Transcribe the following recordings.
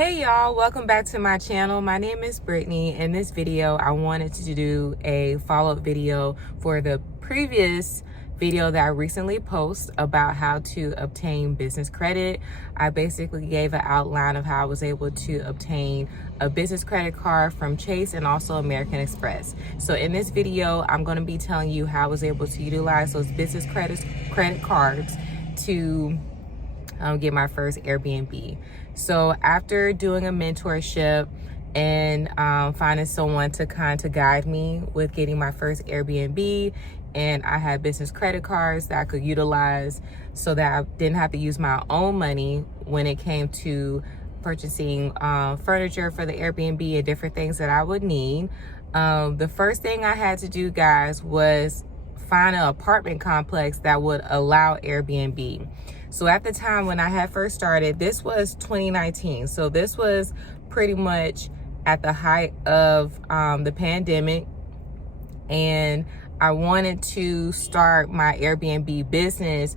Hey y'all, welcome back to my channel. My name is Brittany. In this video, I wanted to do a follow-up video for the previous video that I recently posted about how to obtain business credit. I basically gave an outline of how I was able to obtain a business credit card from Chase and also American Express. So in this video, I'm going to be telling you how I was able to utilize those business credit cards to get my first Airbnb. So after doing a mentorship and finding someone to kind of guide me with getting my first Airbnb, and I had business credit cards that I could utilize so that I didn't have to use my own money when it came to purchasing furniture for the Airbnb and different things that I would need. The first thing I had to do, guys, was find an apartment complex that would allow Airbnb. So at the time when I had first started, this was 2019. So this was pretty much at the height of the pandemic. And I wanted to start my Airbnb business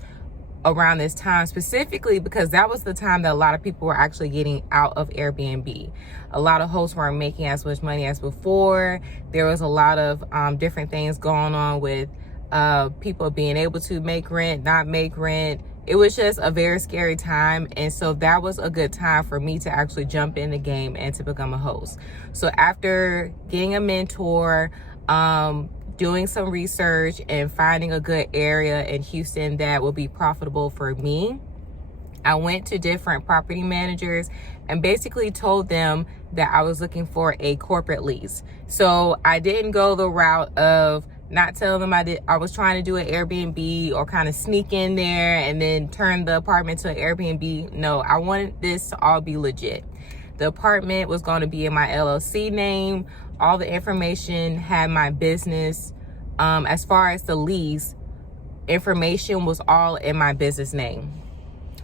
around this time, specifically because that was the time that a lot of people were actually getting out of Airbnb. A lot of hosts weren't making as much money as before. There was a lot of different things going on with people being able to make rent, not make rent. It was just a very scary time. And so that was a good time for me to actually jump in the game and to become a host. So after getting a mentor, doing some research and finding a good area in Houston that would be profitable for me, I went to different property managers and basically told them that I was looking for a corporate lease. So I didn't go the route of not telling them I was trying to do an Airbnb or kind of sneak in there and then turn the apartment to an Airbnb. No, I wanted this to all be legit. The apartment was going to be in my LLC name. All the information had my business. As far as the lease, information was all in my business name.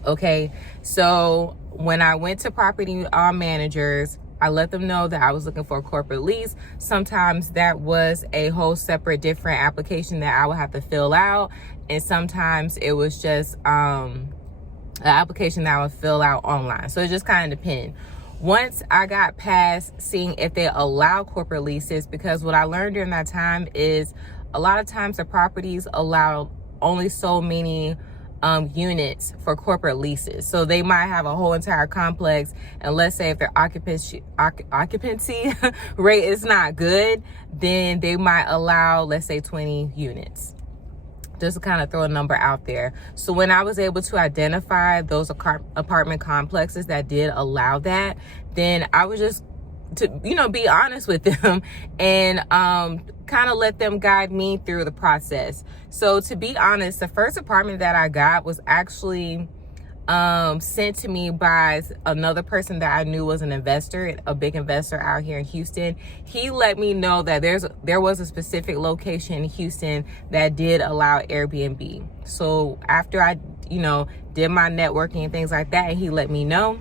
Okay, so when I went to property managers, I let them know that I was looking for a corporate lease. Sometimes that was a whole separate different application that I would have to fill out. And sometimes it was just an application that I would fill out online. So it just kind of depends. Once I got past seeing if they allow corporate leases, because what I learned during that time is a lot of times the properties allow only so many units for corporate leases. So they might have a whole entire complex, and let's say if their occupancy rate is not good, then they might allow, let's say, 20 units. Just to kind of throw a number out there. So when I was able to identify those apartment complexes that did allow that, then I was just to be honest with them and kind of let them guide me through the process. So to be honest, the first apartment that I got was actually sent to me by another person that I knew was an investor, a big investor out here in Houston. He let me know that there was a specific location in Houston that did allow Airbnb. So after I did my networking and things like that, and he let me know,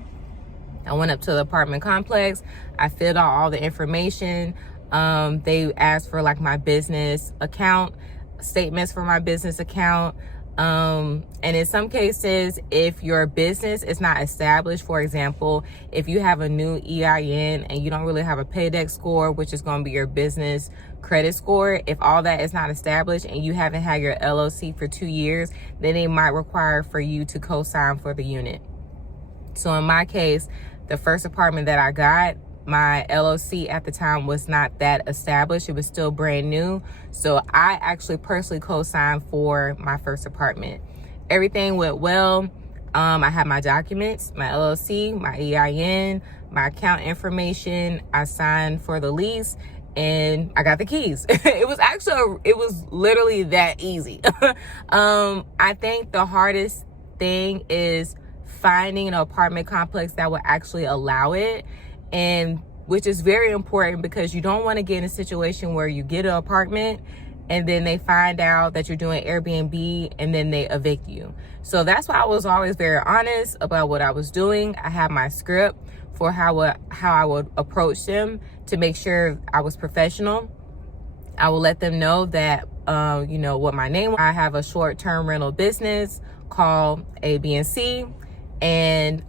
I went up to the apartment complex. I filled out all the information. They asked for like my business account, statements for my business account. And in some cases, if your business is not established, for example, if you have a new EIN and you don't really have a paydex score, which is going to be your business credit score, if all that is not established and you haven't had your LLC for 2 years, then they might require for you to co-sign for the unit. So in my case, the first apartment that I got, my LLC at the time was not that established. It was still brand new. So I actually personally co-signed for my first apartment. Everything went well. I had my documents, my LLC, my EIN, my account information. I signed for the lease and I got the keys. It was literally that easy. I think the hardest thing is finding an apartment complex that will actually allow it, and which is very important because you don't want to get in a situation where you get an apartment and then they find out that you're doing Airbnb and then they evict you. So that's why I was always very honest about what I was doing. I had my script for how I would approach them to make sure I was professional. I will let them know that what my name was. I have a short-term rental business called A, B, and C. and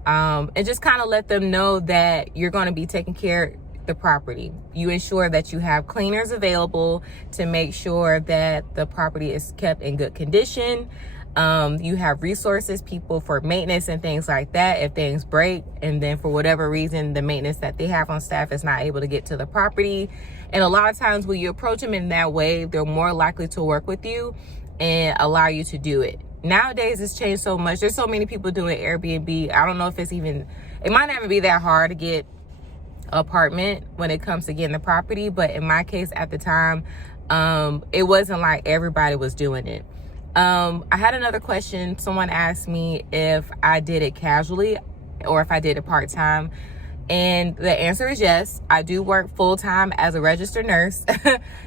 just kind of let them know that you're going to be taking care of the property. You ensure that you have cleaners available to make sure that the property is kept in good condition. You have resources, people for maintenance and things like that if things break, and then for whatever reason the maintenance that they have on staff is not able to get to the property. And a lot of times when you approach them in that way, they're more likely to work with you and allow you to do it. Nowadays it's changed so much. There's so many people doing Airbnb. I don't know if it might not even be that hard to get an apartment when it comes to getting the property, but in my case at the time, it wasn't like everybody was doing it. I had another question. Someone asked me if I did it casually or if I did it part-time. And the answer is yes. I do work full-time as a registered nurse.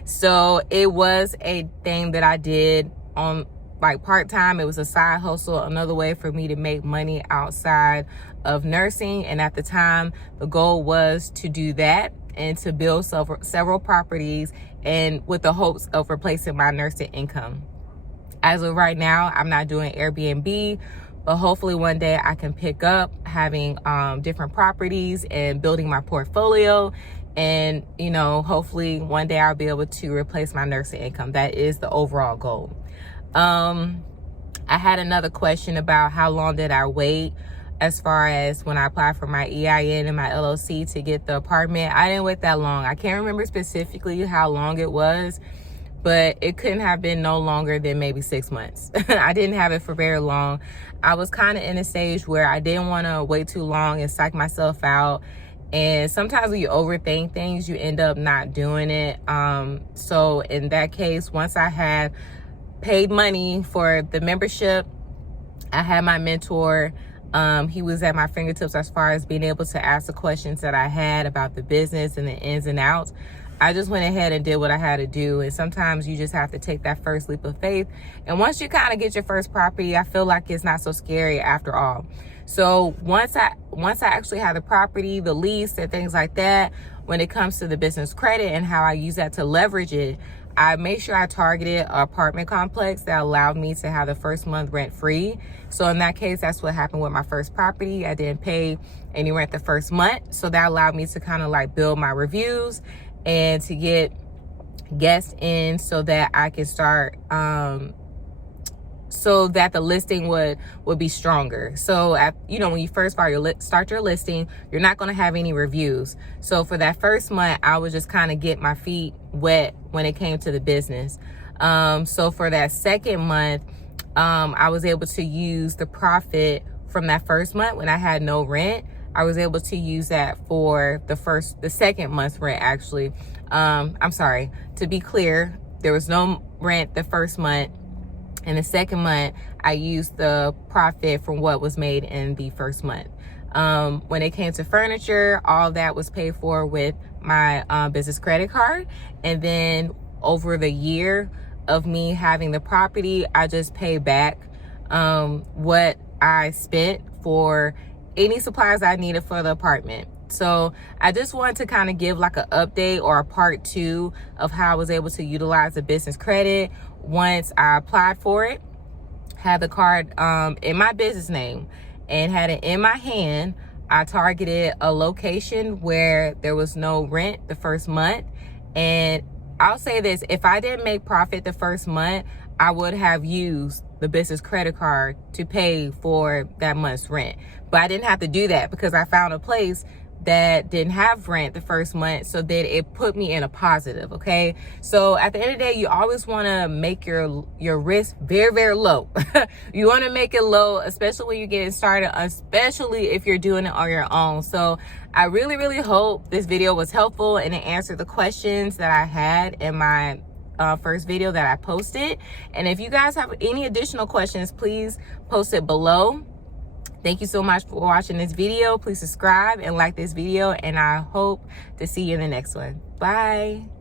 So it was a thing that I did on like part-time. It was a side hustle, another way for me to make money outside of nursing. And at the time, the goal was to do that and to build several properties, and with the hopes of replacing my nursing income. As of right now, I'm not doing Airbnb, but hopefully one day I can pick up having different properties and building my portfolio. And, you know, hopefully one day I'll be able to replace my nursing income. That is the overall goal. I had another question about how long did I wait as far as when I applied for my EIN and my LLC to get the apartment. I didn't wait that long. I can't remember specifically how long it was, but it couldn't have been no longer than maybe 6 months. I didn't have it for very long. I was kind of in a stage where I didn't want to wait too long and psych myself out. And sometimes when you overthink things, you end up not doing it. So in that case, once I had paid money for the membership, I had my mentor. He was at my fingertips as far as being able to ask the questions that I had about the business and the ins and outs. I just went ahead and did what I had to do. And sometimes you just have to take that first leap of faith. And once you kind of get your first property, I feel like it's not so scary after all. So once I actually had the property, the lease and things like that, when it comes to the business credit and how I use that to leverage it, I made sure I targeted an apartment complex that allowed me to have the first month rent free. So in that case, that's what happened with my first property. I didn't pay any rent the first month. So that allowed me to kind of like build my reviews and to get guests in so that I can start, so that the listing would be stronger. So when you first start your listing, you're not going to have any reviews. So for that first month, I would just kind of get my feet wet when it came to the business. So for that second month, I was able to use the profit from that first month when I had no rent. I was able to use that for the second month's rent, actually. I'm sorry, to be clear, there was no rent the first month. And the second month, I used the profit from what was made in the first month. When it came to furniture, all that was paid for with my business credit card. And then over the year of me having the property, I just paid back what I spent for any supplies I needed for the apartment. So I just wanted to kind of give like an update or a part 2 of how I was able to utilize the business credit once I applied for it, had the card in my business name and had it in my hand. I targeted a location where there was no rent the first month. And I'll say this, if I didn't make profit the first month, I would have used the business credit card to pay for that month's rent. But I didn't have to do that because I found a place that didn't have rent the first month, so that it put me in a positive. Okay, so at the end of the day, you always want to make your risk very, very low. You want to make it low, especially when you're getting started, especially if you're doing it on your own. So I really, really hope this video was helpful and it answered the questions that I had in my first video that I posted. And if you guys have any additional questions, please post it below. Thank you so much for watching this video. Please subscribe and like this video, and I hope to see you in the next one. Bye.